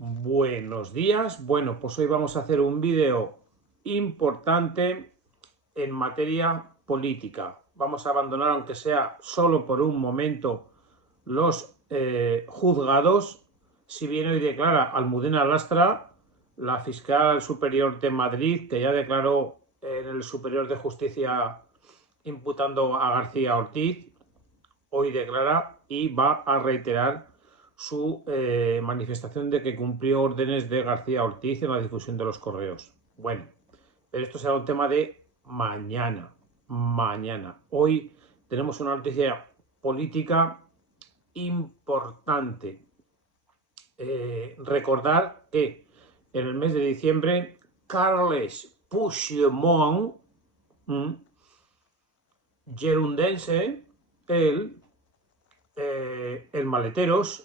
Buenos días. Bueno, pues hoy vamos a hacer un vídeo importante en materia política. Vamos a abandonar, aunque sea solo por un momento, los juzgados. Si bien hoy declara Almudena Lastra, la fiscal superior de Madrid, que ya declaró en el Superior de Justicia imputando a García Ortiz, hoy declara y va a reiterar su manifestación de que cumplió órdenes de García Ortiz en la difusión de los correos. Bueno, pero esto será un tema de mañana. Mañana. Hoy tenemos una noticia política importante. Recordar que en el mes de diciembre Carles Puigdemont, gerundense, el Maleteros,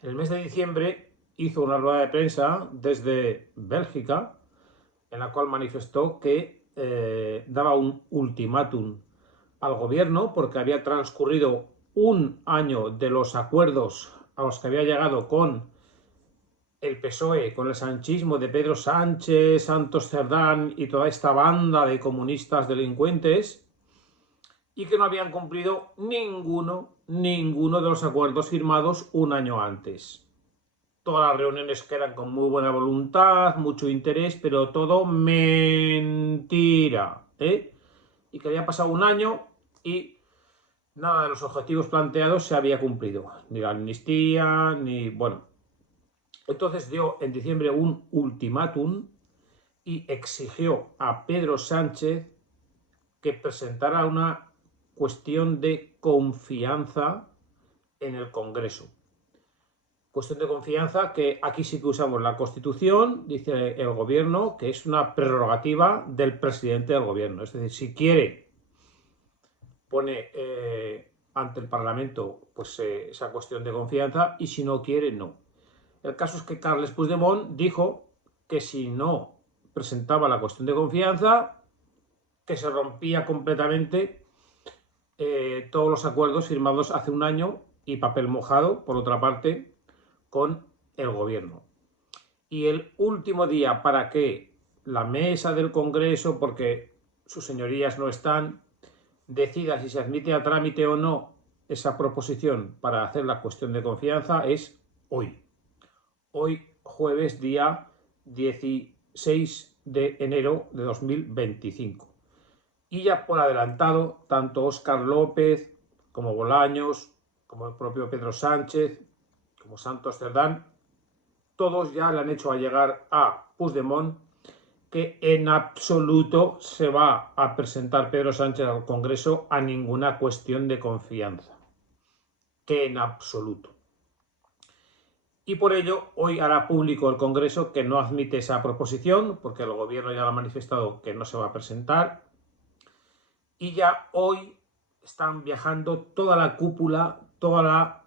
en el mes de diciembre hizo una rueda de prensa desde Bélgica en la cual manifestó que daba un ultimátum al gobierno porque había transcurrido un año de los acuerdos a los que había llegado con el PSOE, con el sanchismo de Pedro Sánchez, Santos Cerdán y toda esta banda de comunistas delincuentes, y que no habían cumplido ninguno de los acuerdos firmados un año antes. Todas las reuniones que eran con muy buena voluntad, mucho interés, pero todo mentira, y que había pasado un año y nada de los objetivos planteados se había cumplido, ni la amnistía, ni... bueno. Entonces dio en diciembre un ultimátum y exigió a Pedro Sánchez que presentara una cuestión de confianza en el Congreso. Cuestión de confianza que aquí sí que usamos la Constitución, dice el Gobierno, que es una prerrogativa del presidente del Gobierno. Es decir, si quiere, pone ante el Parlamento pues, esa cuestión de confianza, y si no quiere, no. El caso es que Carles Puigdemont dijo que si no presentaba la cuestión de confianza, que se rompía completamente todos los acuerdos firmados hace un año y papel mojado, por otra parte, con el gobierno. Y el último día para que la mesa del Congreso, porque sus señorías no están, decida si se admite a trámite o no esa proposición para hacer la cuestión de confianza es hoy. Hoy, jueves, día 16 de enero de 2025. Y ya por adelantado, tanto Óscar López como Bolaños, como el propio Pedro Sánchez, como Santos Cerdán, todos ya le han hecho llegar a Puigdemont que en absoluto se va a presentar Pedro Sánchez al Congreso a ninguna cuestión de confianza. Que en absoluto. Y por ello, hoy hará público el Congreso que no admite esa proposición, porque el Gobierno ya lo ha manifestado que no se va a presentar. Y ya hoy están viajando toda la cúpula, toda la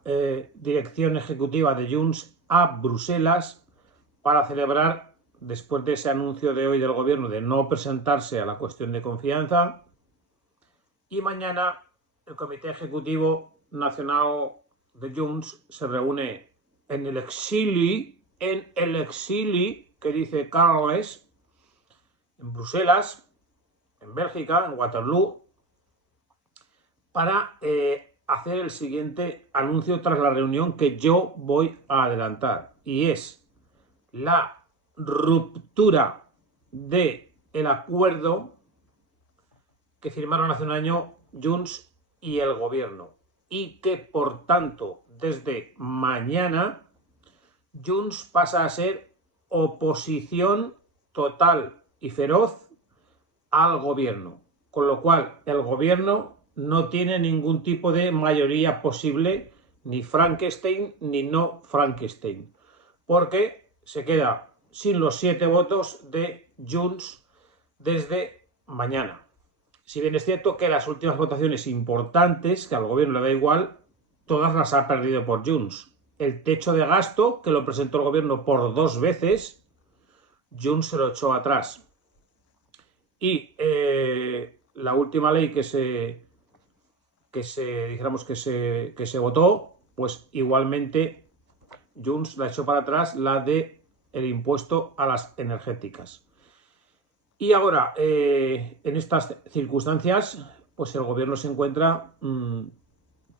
dirección ejecutiva de Junts a Bruselas para celebrar, después de ese anuncio de hoy del Gobierno de no presentarse a la cuestión de confianza, y mañana el Comité Ejecutivo Nacional de Junts se reúne en el exili, que dice Carles, en Bruselas, en Bélgica, en Waterloo, para hacer el siguiente anuncio tras la reunión que yo voy a adelantar, y es la ruptura del acuerdo que firmaron hace un año Junts y el Gobierno, y que por tanto desde mañana Junts pasa a ser oposición total y feroz al Gobierno, con lo cual el Gobierno no tiene ningún tipo de mayoría posible, ni Frankenstein ni no Frankenstein, porque se queda sin los 7 votos de Junts desde mañana. Si bien es cierto que las últimas votaciones importantes, que al gobierno le da igual, todas las ha perdido por Junts. El techo de gasto, que lo presentó el gobierno por 2 veces, Junts se lo echó atrás. Y la última ley que se votó, pues igualmente Junts la echó para atrás, la de el impuesto a las energéticas. Y ahora, en estas circunstancias, pues el gobierno se encuentra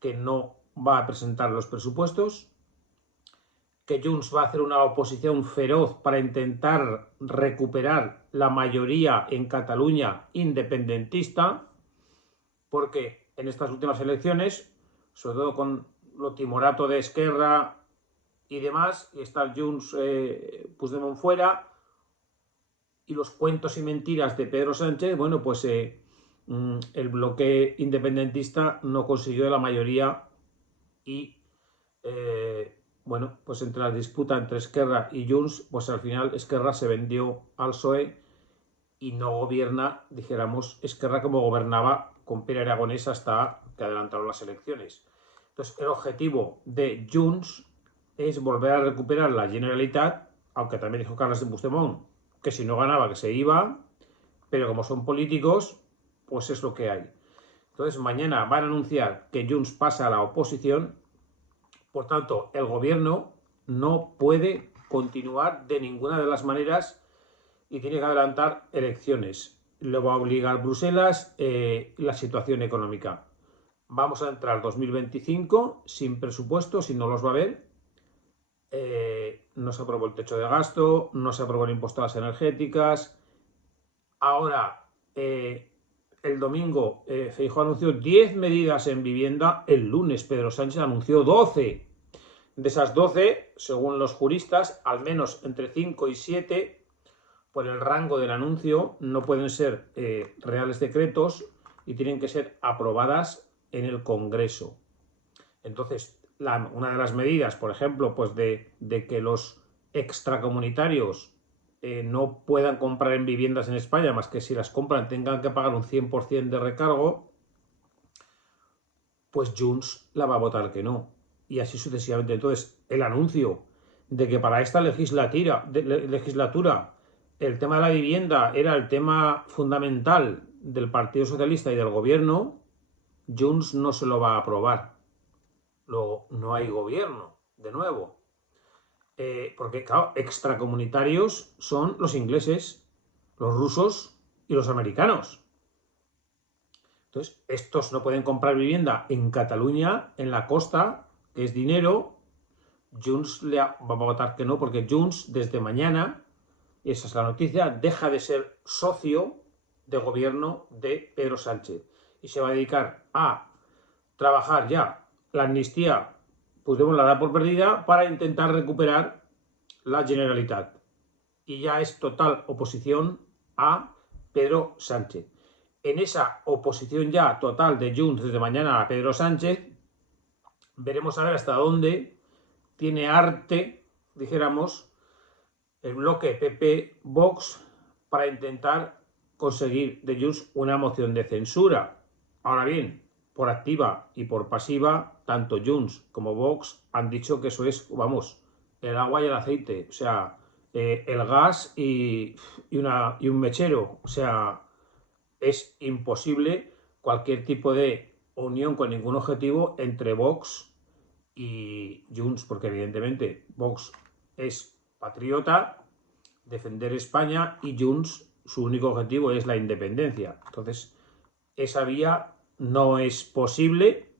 que no va a presentar los presupuestos, que Junts va a hacer una oposición feroz para intentar recuperar la mayoría en Cataluña independentista, porque en estas últimas elecciones, sobre todo con lo timorato de Esquerra y demás, y está Junts Puigdemont fuera, y los cuentos y mentiras de Pedro Sánchez, bueno, pues el bloque independentista no consiguió la mayoría y bueno, pues entre la disputa entre Esquerra y Junts, pues al final Esquerra se vendió al PSOE y no gobierna, dijéramos, Esquerra como gobernaba con Pere Aragonés hasta que adelantaron las elecciones. Entonces, el objetivo de Junts es volver a recuperar la Generalitat, aunque también dijo Carles Puigdemont que si no ganaba que se iba, pero como son políticos, pues es lo que hay. Entonces, mañana van a anunciar que Junts pasa a la oposición. Por tanto, el gobierno no puede continuar de ninguna de las maneras y tiene que adelantar elecciones. Lo va a obligar Bruselas, la situación económica. Vamos a entrar 2025 sin presupuesto, si no los va a haber. No se aprobó el techo de gasto, no se aprobó el impuesto a las energéticas. Ahora, el domingo, Feijóo anunció 10 medidas en vivienda. El lunes, Pedro Sánchez anunció 12. De esas 12, según los juristas, al menos entre 5 y 7, por el rango del anuncio, no pueden ser reales decretos y tienen que ser aprobadas en el Congreso. Entonces, una de las medidas, por ejemplo, pues de que los extracomunitarios no puedan comprar en viviendas en España, más que si las compran tengan que pagar un 100% de recargo, pues Junts la va a votar que no. Y así sucesivamente. Entonces, el anuncio de que para esta legislatura el tema de la vivienda era el tema fundamental del Partido Socialista y del gobierno, Junts no se lo va a aprobar. Luego, no hay gobierno, de nuevo. Porque, claro, extracomunitarios son los ingleses, los rusos y los americanos. Entonces, estos no pueden comprar vivienda en Cataluña, en la costa, que es dinero. Junts va a votar que no, porque Junts desde mañana, y esa es la noticia, deja de ser socio de gobierno de Pedro Sánchez y se va a dedicar a trabajar ya la amnistía, pues la da por perdida para intentar recuperar la Generalitat. Y ya es total oposición a Pedro Sánchez. En esa oposición ya total de Junts desde mañana a Pedro Sánchez, veremos a ver hasta dónde tiene arte, dijéramos, el bloque PP-Vox para intentar conseguir de Junts una moción de censura. Ahora bien, por activa y por pasiva, tanto Junts como Vox han dicho que eso es, vamos, el agua y el aceite, o sea, el gas y un mechero, o sea, es imposible cualquier tipo de unión con ningún objetivo entre Vox y Junts, porque evidentemente Vox es patriota, defender España, y Junts su único objetivo es la independencia. Entonces, esa vía no es posible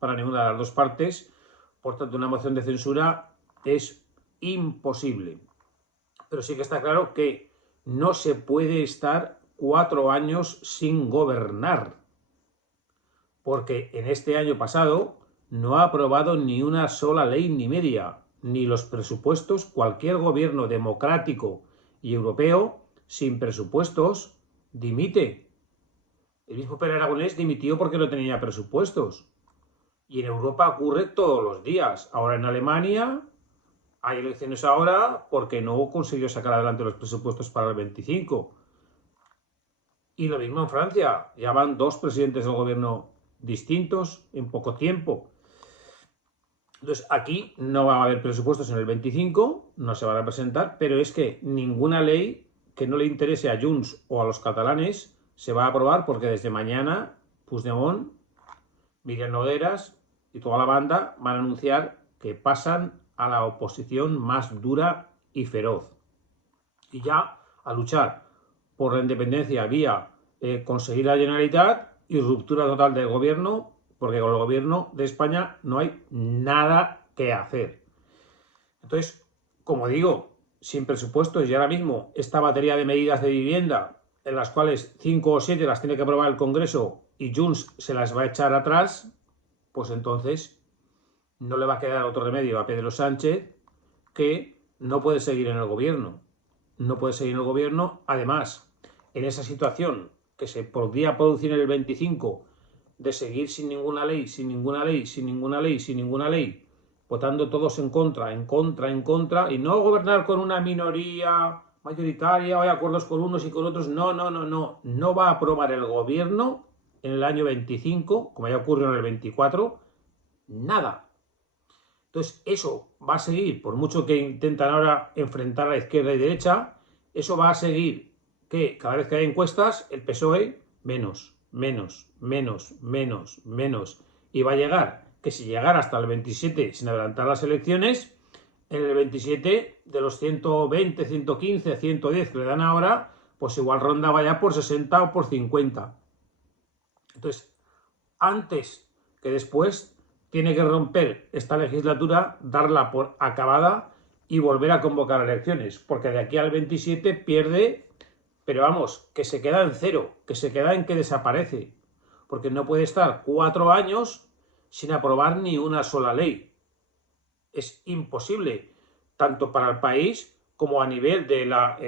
para ninguna de las dos partes, por tanto una moción de censura es imposible. Pero sí que está claro que no se puede estar 4 años sin gobernar, porque en este año pasado no ha aprobado ni una sola ley ni media, ni los presupuestos. Cualquier gobierno democrático y europeo sin presupuestos dimite. El mismo Pere Aragonés dimitió porque no tenía presupuestos. Y en Europa ocurre todos los días. Ahora en Alemania hay elecciones ahora porque no consiguió sacar adelante los presupuestos para el 25. Y lo mismo en Francia. Ya van 2 presidentes del gobierno distintos en poco tiempo. Entonces, aquí no va a haber presupuestos en el 25, no se van a presentar, pero es que ninguna ley que no le interese a Junts o a los catalanes se va a aprobar, porque desde mañana Puigdemont, Miriam Nogueras y toda la banda van a anunciar que pasan a la oposición más dura y feroz. Y ya a luchar por la independencia vía conseguir la Generalitat y ruptura total del gobierno, porque con el gobierno de España no hay nada que hacer. Entonces, como digo, sin presupuestos y ahora mismo esta batería de medidas de vivienda, en las cuales 5 o 7 las tiene que aprobar el Congreso y Junts se las va a echar atrás, pues entonces no le va a quedar otro remedio a Pedro Sánchez que no puede seguir en el gobierno. No puede seguir en el gobierno. Además, en esa situación que se podría producir en el 25 de seguir sin ninguna ley, sin ninguna ley, sin ninguna ley, sin ninguna ley, votando todos en contra, y no gobernar con una minoría mayoritaria o hay acuerdos con unos y con otros. No va a aprobar el gobierno en el año 25, como ya ocurrió en el 24, nada. Entonces, eso va a seguir, por mucho que intentan ahora enfrentar a la izquierda y derecha, eso va a seguir que cada vez que hay encuestas, el PSOE menos, y va a llegar que si llegara hasta el 27 sin adelantar las elecciones, en el 27 de los 120, 115, 110 que le dan ahora, pues igual ronda vaya por 60 o por 50. Entonces, antes que después, tiene que romper esta legislatura, darla por acabada y volver a convocar elecciones, porque de aquí al 27 pierde, pero vamos, que se queda en cero, que se queda en que desaparece, porque no puede estar 4 años sin aprobar ni una sola ley. Es imposible, tanto para el país como a nivel de la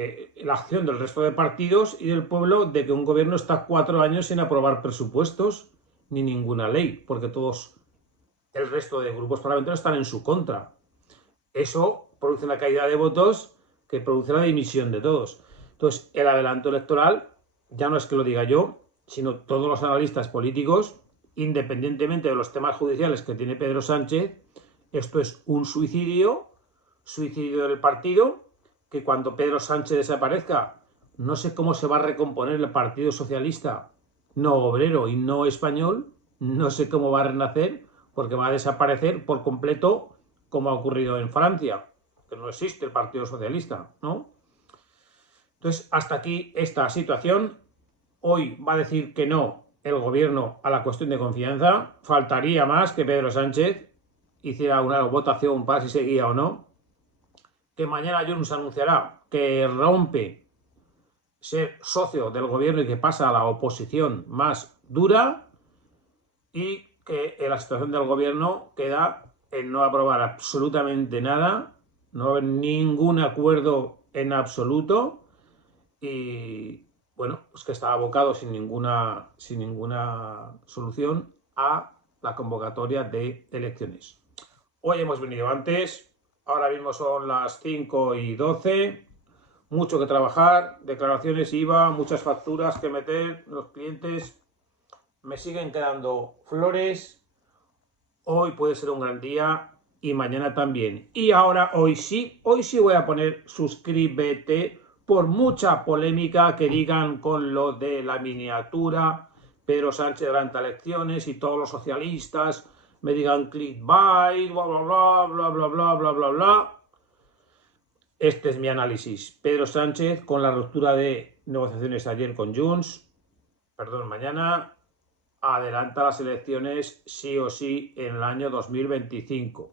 acción del resto de partidos y del pueblo, de que un gobierno está 4 años sin aprobar presupuestos ni ninguna ley, porque todos el resto de grupos parlamentarios están en su contra. Eso produce una caída de votos que produce la dimisión de todos. Entonces, el adelanto electoral, ya no es que lo diga yo, sino todos los analistas políticos, independientemente de los temas judiciales que tiene Pedro Sánchez, esto es un suicidio del partido, que cuando Pedro Sánchez desaparezca, no sé cómo se va a recomponer el Partido Socialista, no obrero y no español, no sé cómo va a renacer, porque va a desaparecer por completo, como ha ocurrido en Francia, que no existe el Partido Socialista, ¿no? Entonces, hasta aquí esta situación. Hoy va a decir que no el gobierno a la cuestión de confianza. Faltaría más que Pedro Sánchez hiciera una votación para si seguía o no. Que mañana Junts anunciará que rompe ser socio del gobierno y que pasa a la oposición más dura, y que la situación del gobierno queda en no aprobar absolutamente nada, no haber ningún acuerdo en absoluto, y bueno, pues que está abocado sin ninguna solución a la convocatoria de elecciones. Hoy hemos venido antes, ahora mismo son las 5:12, mucho que trabajar, declaraciones IVA, muchas facturas que meter, los clientes me siguen quedando flores. Hoy puede ser un gran día y mañana también. Y ahora, hoy sí voy a poner suscríbete, por mucha polémica que digan con lo de la miniatura, Pedro Sánchez adelanta elecciones y todos los socialistas me digan clickbait, bla bla bla bla bla bla bla bla bla. Este es mi análisis. Pedro Sánchez, con la ruptura de negociaciones ayer con Junts, mañana, adelanta las elecciones sí o sí en el año 2025.